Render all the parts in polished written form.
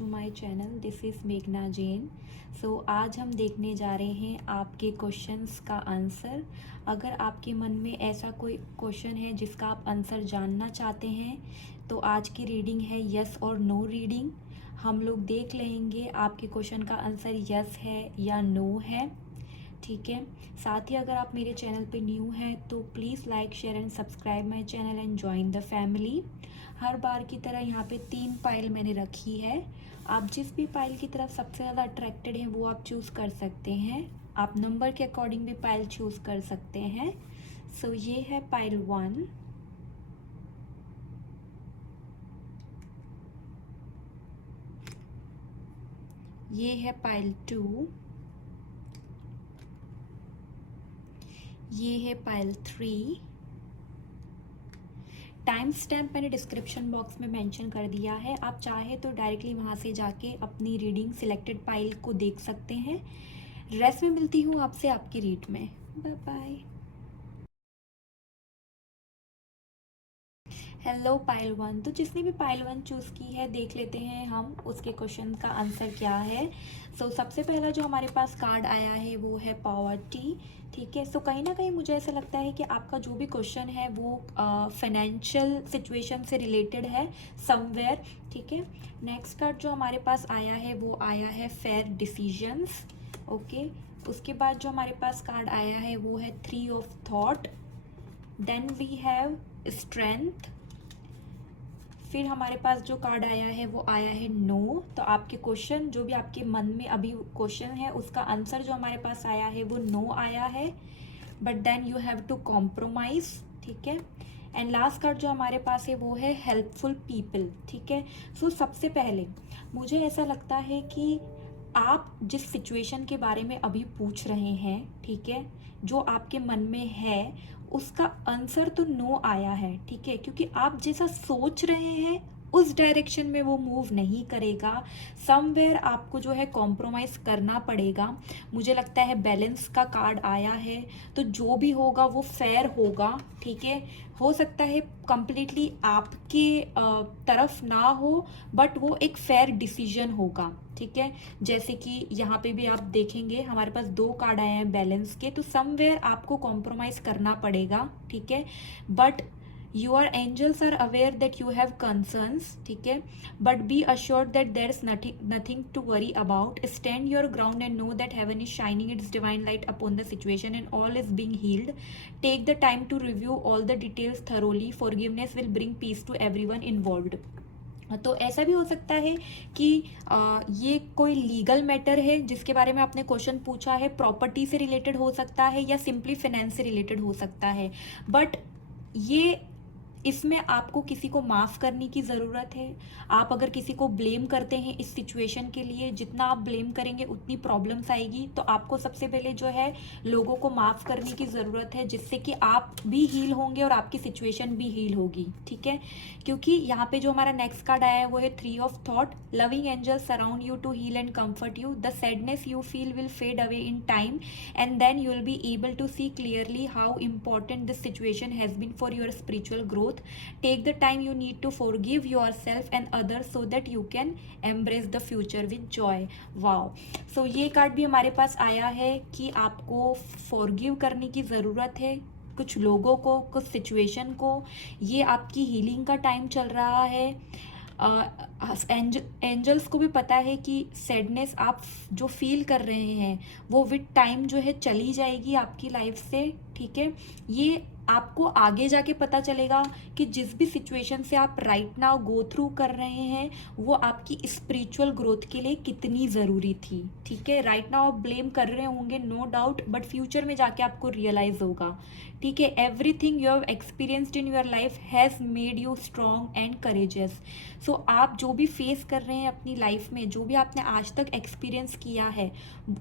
To my channel. This is मेघना जैन। सो आज हम देखने जा रहे हैं आपके क्वेश्चंस का आंसर। अगर आपके मन में ऐसा कोई क्वेश्चन है जिसका आप आंसर जानना चाहते हैं तो आज की रीडिंग है यस और नो रीडिंग। हम लोग देख लेंगे आपके क्वेश्चन का आंसर यस है या नो है, ठीक है। साथ ही अगर आप मेरे चैनल पे न्यू हैं तो please like share and subscribe my channel and join the family. हर बार की तरह यहाँ पे 3 पाइल मैंने रखी है। आप जिस भी पाइल की तरफ सबसे ज़्यादा अट्रैक्टेड हैं वो आप चूज़ कर सकते हैं। आप नंबर के अकॉर्डिंग भी पाइल चूज़ कर सकते हैं। सो ये है पाइल 1, ये है पाइल 2, ये है पाइल 3। टाइम स्टैम्प मैंने डिस्क्रिप्शन बॉक्स में मेंशन कर दिया है, आप चाहे तो डायरेक्टली वहाँ से जाके अपनी रीडिंग सिलेक्टेड पाइल को देख सकते हैं। रेस्ट में मिलती हूँ आपसे आपकी रीड में। Bye bye. Hello pile 1। तो जिसने भी पाइल 1 चूज़ की है देख लेते हैं हम उसके क्वेश्चन का आंसर क्या है। सबसे पहला जो हमारे पास कार्ड आया है वो है पॉवर्टी, ठीक है। कहीं ना कहीं मुझे ऐसा लगता है कि आपका जो भी क्वेश्चन है वो फाइनेंशियल सिचुएशन से रिलेटेड है समवेयर, ठीक है। नेक्स्ट कार्ड जो हमारे पास आया है वो आया है फेयर डिसीजंस, ओके। उसके बाद जो हमारे पास कार्ड आया है वो है 3 of thought. Then we have strength. फिर हमारे पास जो कार्ड आया है वो आया है नो। तो आपके क्वेश्चन जो भी आपके मन में अभी क्वेश्चन है उसका आंसर जो हमारे पास आया है वो नो आया है, but then you have to compromise, ठीक है। एंड लास्ट कार्ड जो हमारे पास है वो है हेल्पफुल पीपल, ठीक है। सबसे पहले मुझे ऐसा लगता है कि आप जिस सिचुएशन के बारे में अभी पूछ रहे हैं, ठीक है, जो आपके मन में है उसका आंसर तो नो आया है, ठीक है। क्योंकि आप जैसा सोच रहे हैं उस डायरेक्शन में वो मूव नहीं करेगा। समवेयर आपको जो है कॉम्प्रोमाइज़ करना पड़ेगा। मुझे लगता है बैलेंस का कार्ड आया है, तो जो भी होगा वो फेयर होगा, ठीक है। हो सकता है कंप्लीटली आपके तरफ ना हो, बट वो एक फेयर डिसीजन होगा, ठीक है। जैसे कि यहाँ पे भी आप देखेंगे हमारे पास 2 कार्ड आए हैं बैलेंस के, तो समवेयर आपको कॉम्प्रोमाइज करना पड़ेगा, ठीक है। But your angels are aware that you have concerns, ठीक है, but be assured that there is nothing to worry about. Stand your ground and know that heaven is shining its divine light upon the situation and all is being healed. Take the time to review all the details thoroughly. Forgiveness will bring peace to everyone involved. तो ऐसा भी हो सकता है कि ये कोई legal matter है जिसके बारे में आपने क्वेश्चन पूछा है, प्रॉपर्टी से रिलेटेड हो सकता है या सिंपली फाइनेंस से रिलेटेड हो सकता है। बट ये इसमें आपको किसी को माफ़ करने की ज़रूरत है। आप अगर किसी को ब्लेम करते हैं इस सिचुएशन के लिए, जितना आप ब्लेम करेंगे उतनी प्रॉब्लम्स आएगी। तो आपको सबसे पहले जो है लोगों को माफ़ करने की ज़रूरत है, जिससे कि आप भी हील होंगे और आपकी सिचुएशन भी हील होगी, ठीक है। क्योंकि यहाँ पे जो हमारा नेक्स्ट कार्ड आया है वो है 3 of thought. Loving angels surround you to heal and comfort you. The sadness you feel will fade away in time and then you will be able to see clearly how important this situation has been for your spiritual growth. Take the time you need to forgive yourself and others so that you can embrace the future with joy. Wow. ये card भी हमारे पास आया है कि आपको forgive करने की ज़रूरत है कुछ लोगों को, कुछ सिचुएशन को। ये आपकी हीलिंग का टाइम चल रहा है। एंजल्स को भी पता है कि सैडनेस आप जो फील कर रहे हैं वो विद टाइम जो है चली जाएगी आपकी लाइफ से, ठीक है। ये आपको आगे जाके पता चलेगा कि जिस भी सिचुएशन से आप राइट नाउ गो थ्रू कर रहे हैं वो आपकी स्पिरिचुअल ग्रोथ के लिए कितनी ज़रूरी थी, ठीक है। राइट नाउ आप ब्लेम कर रहे होंगे नो डाउट, बट फ्यूचर में जाके आपको रियलाइज़ होगा, ठीक है। Everything you have experienced in your life has made you strong and courageous. आप जो भी फेस कर रहे हैं अपनी लाइफ में, जो भी आपने आज तक एक्सपीरियंस किया है,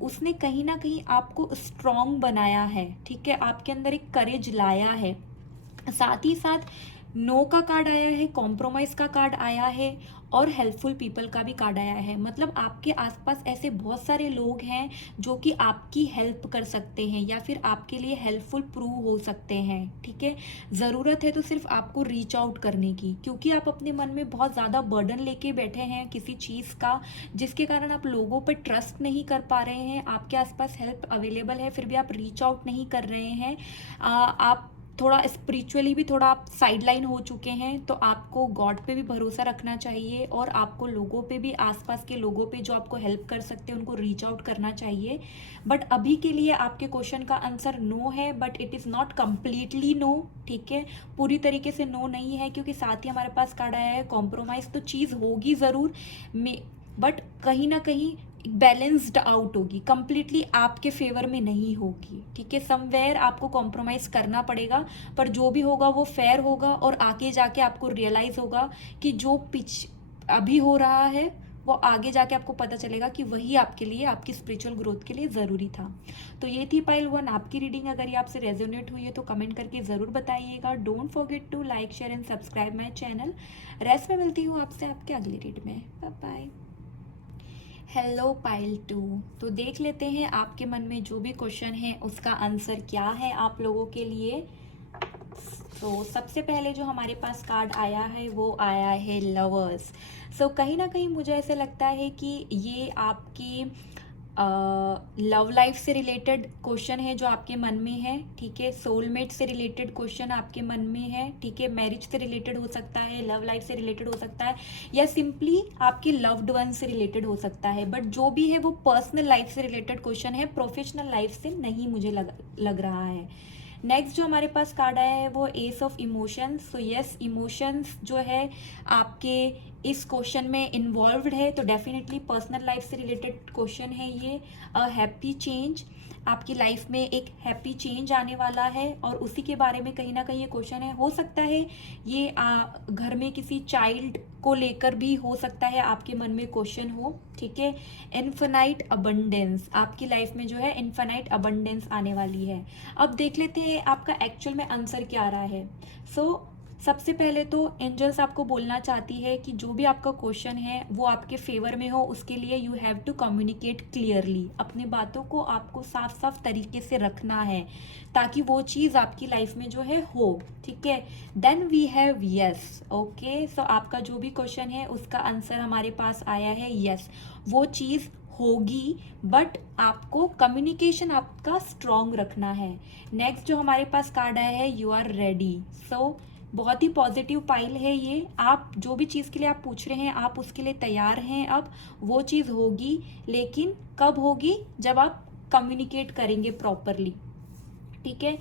उसने कहीं ना कहीं आपको स्ट्रॉन्ग बनाया है, ठीक है। आपके अंदर एक करेज लाया है। साथ ही साथ नो का कार्ड आया है, कॉम्प्रोमाइज़ का कार्ड आया है और हेल्पफुल पीपल का भी कार्ड आया है। मतलब आपके आसपास ऐसे बहुत सारे लोग हैं जो कि आपकी हेल्प कर सकते हैं या फिर आपके लिए हेल्पफुल प्रूव हो सकते हैं, ठीक है। ज़रूरत है तो सिर्फ आपको रीच आउट करने की, क्योंकि आप अपने मन में बहुत ज़्यादा बर्डन लेके बैठे हैं किसी चीज़ का, जिसके कारण आप लोगों पर ट्रस्ट नहीं कर पा रहे हैं। आपके आसपास हेल्प अवेलेबल है फिर भी आप रीच आउट नहीं कर रहे हैं। आप थोड़ा स्पिरिचुअली भी थोड़ा आप साइडलाइन हो चुके हैं, तो आपको गॉड पे भी भरोसा रखना चाहिए और आपको लोगों पे भी, आसपास के लोगों पे जो आपको हेल्प कर सकते हैं उनको रीच आउट करना चाहिए। बट अभी के लिए आपके क्वेश्चन का आंसर नो है, but it is not completely no, ठीक है। पूरी तरीके से नो नहीं है, क्योंकि साथ ही हमारे पास कार्ड आया है कॉम्प्रोमाइज़, तो चीज़ होगी ज़रूर बट कहीं ना कहीं बैलेंस्ड आउट होगी, कंप्लीटली आपके फेवर में नहीं होगी, ठीक है। समवेयर आपको कॉम्प्रोमाइज़ करना पड़ेगा, पर जो भी होगा वो फेयर होगा और आगे जाके आपको रियलाइज़ होगा कि जो पिच अभी हो रहा है वो आगे जाके आपको पता चलेगा कि वही आपके लिए, आपकी स्पिरिचुअल ग्रोथ के लिए ज़रूरी था। तो ये थी पाइल 1 आपकी रीडिंग। अगर ये आपसे रेजोनेट हुई है तो कमेंट करके ज़रूर बताइएगा। Don't forget to like, share and subscribe my channel. रेस्ट में मिलती हूँ आपसे आपके अगली रीड में। Bye bye. हेलो पाइल 2, तो देख लेते हैं आपके मन में जो भी क्वेश्चन है उसका आंसर क्या है आप लोगों के लिए। तो सबसे पहले जो हमारे पास कार्ड आया है वो आया है लवर्स। कहीं ना कहीं मुझे ऐसे लगता है कि ये आपकी लव लाइफ से रिलेटेड क्वेश्चन है जो आपके मन में है, ठीक है। सोलमेट से रिलेटेड क्वेश्चन आपके मन में है, ठीक है। मैरिज से रिलेटेड हो सकता है, लव लाइफ से रिलेटेड हो सकता है, या सिंपली आपकी लव्ड वन से रिलेटेड हो सकता है। बट जो भी है वो पर्सनल लाइफ से रिलेटेड क्वेश्चन है, प्रोफेशनल लाइफ से नहीं मुझे लग रहा है। नेक्स्ट जो हमारे पास कार्ड आया है वो एस ऑफ इमोशंस। तो यस, इमोशंस जो है आपके इस क्वेश्चन में इन्वॉल्व्ड है, तो डेफिनेटली पर्सनल लाइफ से रिलेटेड क्वेश्चन है ये। अ हैप्पी चेंज, आपकी लाइफ में एक हैप्पी चेंज आने वाला है और उसी के बारे में कहीं ना कहीं ये क्वेश्चन है। हो सकता है ये घर में किसी चाइल्ड को लेकर भी हो सकता है आपके मन में क्वेश्चन हो, ठीक है। इन्फिनाइट अबंडेंस, आपकी लाइफ में जो है इन्फिनाइट अबंडेंस आने वाली है। अब देख लेते हैं आपका एक्चुअल में आंसर क्या आ रहा है। सबसे पहले तो एंजल्स आपको बोलना चाहती है कि जो भी आपका क्वेश्चन है वो आपके फेवर में हो, उसके लिए you have to communicate clearly. अपनी बातों को आपको साफ साफ तरीके से रखना है ताकि वो चीज़ आपकी लाइफ में जो है हो, ठीक है। Then we have yes, okay. आपका जो भी क्वेश्चन है उसका आंसर हमारे पास आया है यस, वो चीज़ होगी, बट आपको कम्युनिकेशन आपका स्ट्रॉन्ग रखना है। नेक्स्ट जो हमारे पास कार्ड आया है यू आर रेडी। बहुत ही पॉजिटिव पाइल है ये। आप जो भी चीज़ के लिए आप पूछ रहे हैं आप उसके लिए तैयार हैं, अब वो चीज़ होगी, लेकिन कब होगी, जब आप कम्युनिकेट करेंगे प्रॉपरली, ठीक है।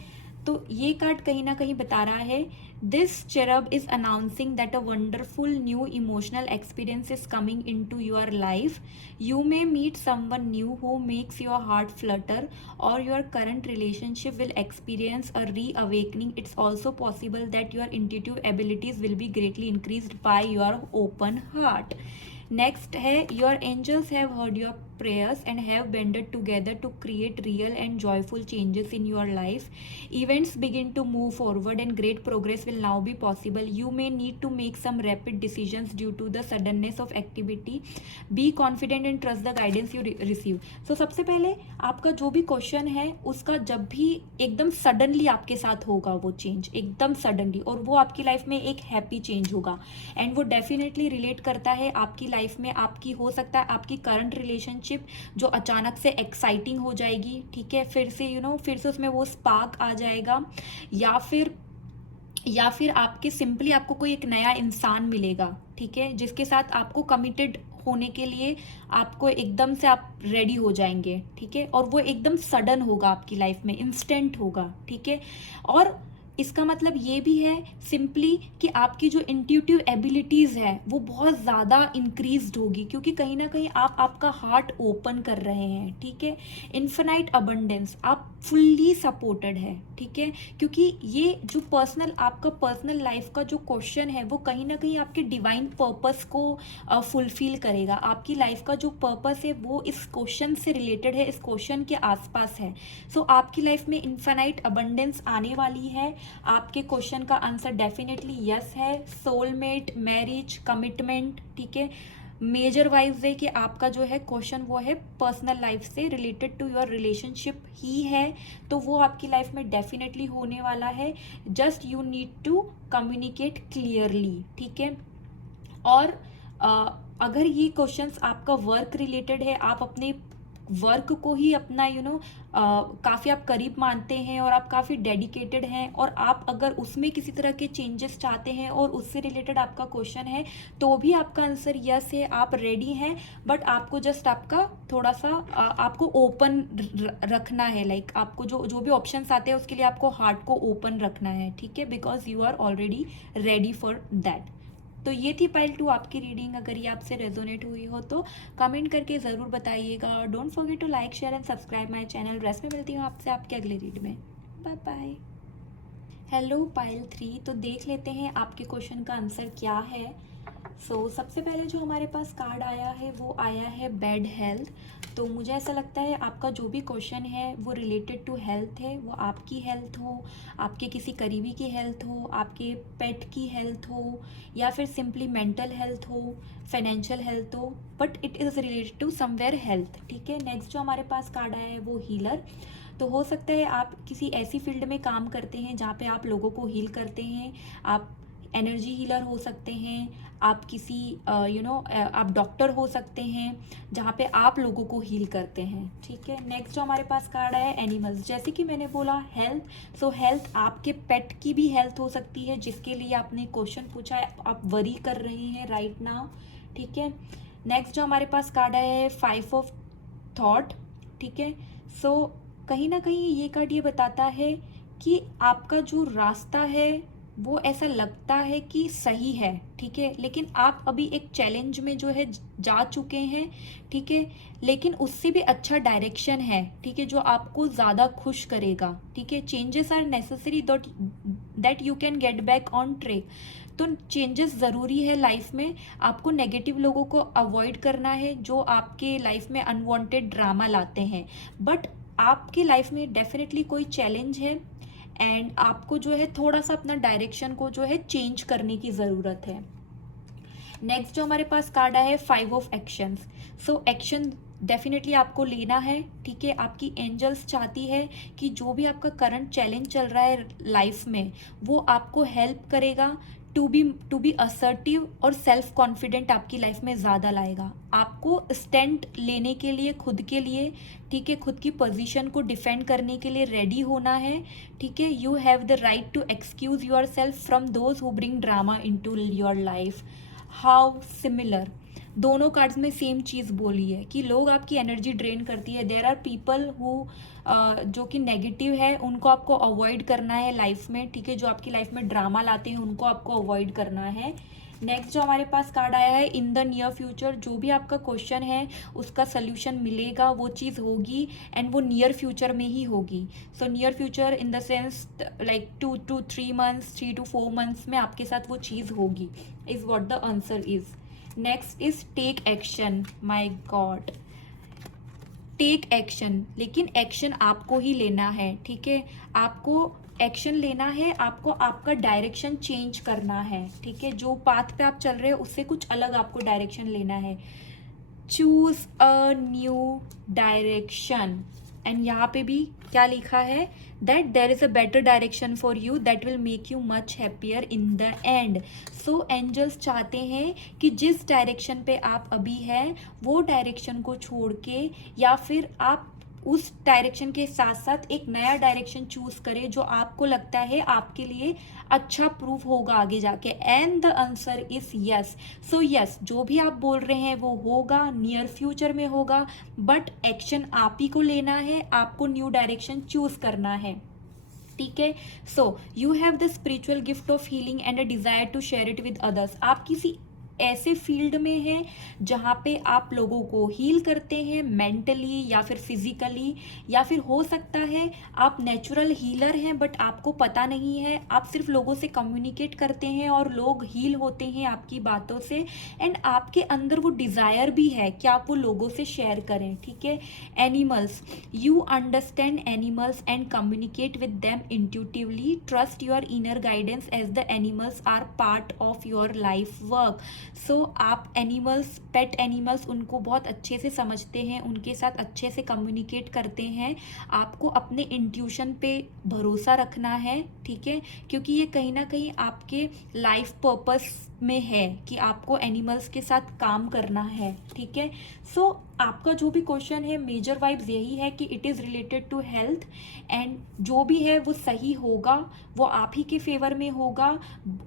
तो ये कार्ड कहीं ना कहीं बता रहा है this cherub is announcing that a wonderful new emotional experience is coming into your life. You may meet someone new who makes your heart flutter और your current relationship will experience a reawakening. It's also possible that your intuitive abilities will be greatly increased by your open heart. Next है your angels have heard your prayers and have banded together to create real and joyful changes in your life. Events begin to move forward and great progress will now be possible. You may need to make some rapid decisions due to the suddenness of activity. Be confident and trust the guidance you receive. सबसे पहले आपका जो भी question है उसका जब भी एकदम सडनली आपके साथ होगा वो चेंज, एकदम सडनली, और वो आपकी लाइफ में एक हैप्पी चेंज होगा एंड वो डेफिनेटली रिलेट करता है आपकी लाइफ में। आपकी हो सकता है आपकी करंट रिलेशनशिप जो अचानक से एक्साइटिंग हो जाएगी, ठीक है, फिर से फिर से उसमें वो स्पार्क आ जाएगा, या फिर आपके सिंपली आपको कोई एक नया इंसान मिलेगा, ठीक है, जिसके साथ आपको कमिटेड होने के लिए आपको एकदम से आप रेडी हो जाएंगे, ठीक है, और वो एकदम सडन होगा आपकी लाइफ में, इंस्टेंट होगा, ठीक है। और इसका मतलब ये भी है सिंपली कि आपकी जो इंट्यूटिव एबिलिटीज़ है वो बहुत ज़्यादा इंक्रीज्ड होगी, क्योंकि कहीं ना कहीं आप आपका हार्ट ओपन कर रहे हैं, ठीक है। इन्फिनाइट अबंडेंस, आप फुल्ली सपोर्टेड है, ठीक है, क्योंकि ये जो आपका पर्सनल लाइफ का जो क्वेश्चन है वो कहीं ना कहीं आपके डिवाइन पर्पस को फुलफिल करेगा। आपकी लाइफ का जो पर्पस है वो इस क्वेश्चन से रिलेटेड है, इस क्वेश्चन के आसपास है। आपकी लाइफ में इन्फिनाइट अबंडेंस आने वाली है आपके क्वेश्चन का आंसर डेफिनेटली यस है। सोलमेट, मैरिज, कमिटमेंट, ठीक है। मेजर वाइज है कि आपका जो है क्वेश्चन वो है पर्सनल लाइफ से रिलेटेड टू योर रिलेशनशिप ही है, तो वो आपकी लाइफ में डेफिनेटली होने वाला है। Just you need to communicate clearly, ठीक है। और अगर ये क्वेश्चंस आपका वर्क रिलेटेड है, आप अपने वर्क को ही अपना काफ़ी आप करीब मानते हैं और आप काफ़ी डेडिकेटेड हैं, और आप अगर उसमें किसी तरह के चेंजेस चाहते हैं और उससे रिलेटेड आपका क्वेश्चन है, तो भी आपका आंसर यस है, आप रेडी हैं। बट आपको जस्ट आपका थोड़ा सा आपको ओपन रखना है, लाइक आपको जो भी ऑप्शंस आते हैं उसके लिए आपको हार्ट को ओपन रखना है, ठीक है, because you are already ready for that. तो ये थी पाइल 2 आपकी रीडिंग। अगर ये आपसे रेजोनेट हुई हो तो कमेंट करके ज़रूर बताइएगा। Don't forget to like, share and subscribe my channel. रेस्ट में मिलती हूँ आपसे आपके अगले रीड में। Bye bye. हेलो पाइल 3, तो देख लेते हैं आपके क्वेश्चन का आंसर क्या है। सबसे पहले जो हमारे पास कार्ड आया है वो आया है बैड हेल्थ। तो मुझे ऐसा लगता है आपका जो भी क्वेश्चन है वो रिलेटेड टू हेल्थ है, वो आपकी हेल्थ हो, आपके किसी करीबी की हेल्थ हो, आपके पेट की हेल्थ हो, या फिर सिंपली मेंटल हेल्थ हो, फाइनेंशियल हेल्थ हो, but it is related to somewhere health, ठीक है। नेक्स्ट जो हमारे पास कार्ड आया है वो हीलर। तो हो सकता है आप किसी ऐसी फील्ड में काम करते हैं जहाँ पे आप लोगों को हील करते हैं। आप एनर्जी हीलर हो सकते हैं, आप किसी आप डॉक्टर हो सकते हैं जहाँ पे आप लोगों को हील करते हैं, ठीक है। नेक्स्ट जो हमारे पास कार्ड आया है एनिमल्स। जैसे कि मैंने बोला हेल्थ, हेल्थ आपके पेट की भी हेल्थ हो सकती है जिसके लिए आपने क्वेश्चन पूछा है, आप वरी कर रही हैं राइट नाउ, ठीक है। नेक्स्ट जो हमारे पास कार्ड आया है 5 ऑफ थॉट, ठीक है। कहीं ना कहीं ये कार्ड ये बताता है कि आपका जो रास्ता है वो ऐसा लगता है कि सही है, ठीक है, लेकिन आप अभी एक चैलेंज में जो है जा चुके हैं, ठीक है, लेकिन उससे भी अच्छा डायरेक्शन है, ठीक है, जो आपको ज़्यादा खुश करेगा, ठीक है। Changes are necessary that you can get back on track. तो चेंजेस ज़रूरी है लाइफ में। आपको नेगेटिव लोगों को अवॉइड करना है जो आपके लाइफ में अनवांटेड ड्रामा लाते हैं, बट आपकी लाइफ में डेफिनेटली कोई चैलेंज है एंड आपको जो है थोड़ा सा अपना डायरेक्शन को जो है चेंज करने की ज़रूरत है। नेक्स्ट जो हमारे पास कार्ड आया है 5 ऑफ एक्शंस। एक्शन डेफिनेटली आपको लेना है, ठीक है। आपकी एंजल्स चाहती है कि जो भी आपका करंट चैलेंज चल रहा है लाइफ में वो आपको हेल्प करेगा टू बी असर्टिव, और सेल्फ कॉन्फिडेंट आपकी लाइफ में ज़्यादा लाएगा। आपको स्टैंड लेने के लिए खुद के लिए, ठीक है, खुद की पोजीशन को डिफेंड करने के लिए रेडी होना है, ठीक है। You have the right to excuse yourself from those who bring drama into your life. How similar, दोनों कार्ड्स में सेम चीज़ बोली है कि लोग आपकी एनर्जी ड्रेन करती है। देयर आर पीपल हु जो कि नेगेटिव है, उनको आपको अवॉइड करना है लाइफ में, ठीक है। जो आपकी लाइफ में ड्रामा लाते हैं उनको आपको अवॉइड करना है। नेक्स्ट जो हमारे पास कार्ड आया है इन द नियर फ्यूचर। जो भी आपका क्वेश्चन है उसका सोल्यूशन मिलेगा, वो चीज़ होगी एंड वो नियर फ्यूचर में ही होगी। Near future in the sense like 2 to 3 months, 3 to 4 months में आपके साथ वो चीज़ होगी, is what the answer is. Next is take action. My god, take action, लेकिन एक्शन आपको ही लेना है, ठीक है। आपको एक्शन लेना है, आपको आपका डायरेक्शन चेंज करना है, ठीक है। जो पाथ पे आप चल रहे हो उससे कुछ अलग आपको डायरेक्शन लेना है। Choose a new direction. And यहाँ पे भी क्या लिखा है, that there is a better direction for you that will make you much happier in the end. Angels चाहते हैं कि जिस डायरेक्शन पे आप अभी हैं वो डायरेक्शन को छोड़ के, या फिर आप उस डायरेक्शन के साथ साथ एक नया डायरेक्शन चूज करें जो आपको लगता है आपके लिए अच्छा प्रूफ होगा आगे जाके। And the answer is yes. Yes, जो भी आप बोल रहे हैं वो होगा, नियर फ्यूचर में होगा, बट एक्शन आप ही को लेना है, आपको न्यू डायरेक्शन चूज करना है, ठीक है। You have the spiritual gift of healing and a desire to share it with others. आप किसी ऐसे फील्ड में है जहाँ पे आप लोगों को हील करते हैं मेंटली या फिर फिजिकली, या फिर हो सकता है आप नेचुरल हीलर हैं बट आपको पता नहीं है, आप सिर्फ लोगों से कम्युनिकेट करते हैं और लोग हील होते हैं आपकी बातों से, एंड आपके अंदर वो डिज़ायर भी है कि आप वो लोगों से शेयर करें, ठीक है। Animals, you understand animals and communicate with them intuitively, trust your inner guidance as the animals are part of your life work. So आप एनिमल्स, पेट एनिमल्स, उनको बहुत अच्छे से समझते हैं, उनके साथ अच्छे से कम्युनिकेट करते हैं। आपको अपने इंट्यूशन पे भरोसा रखना है, ठीक है, क्योंकि ये कहीं ना कहीं आपके लाइफ पर्पस में है कि आपको एनिमल्स के साथ काम करना है, ठीक है। सो आपका जो भी क्वेश्चन है मेजर वाइब्स यही है कि it is related to health, and जो भी है वो सही होगा, वो आप ही के फेवर में होगा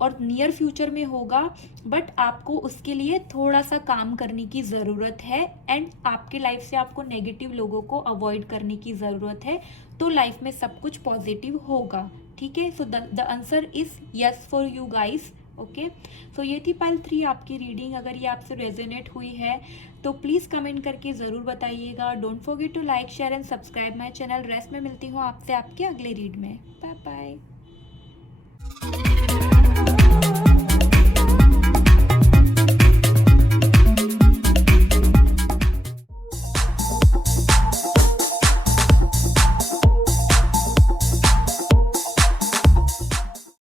और नियर फ्यूचर में होगा, बट आपको उसके लिए थोड़ा सा काम करने की ज़रूरत है, एंड आपके लाइफ से आपको नेगेटिव लोगों को अवॉइड करने की ज़रूरत है, तो लाइफ में सब कुछ पॉजिटिव होगा, ठीक है। So the answer is yes for you guys, okay. So ये थी पाइल 3 आपकी रीडिंग। अगर ये आपसे रेजोनेट हुई है तो प्लीज़ कमेंट करके ज़रूर बताइएगा। Don't forget to like share and subscribe my channel. रेस्ट में मिलती हूँ आपसे आपके अगले रीड में। Bye bye.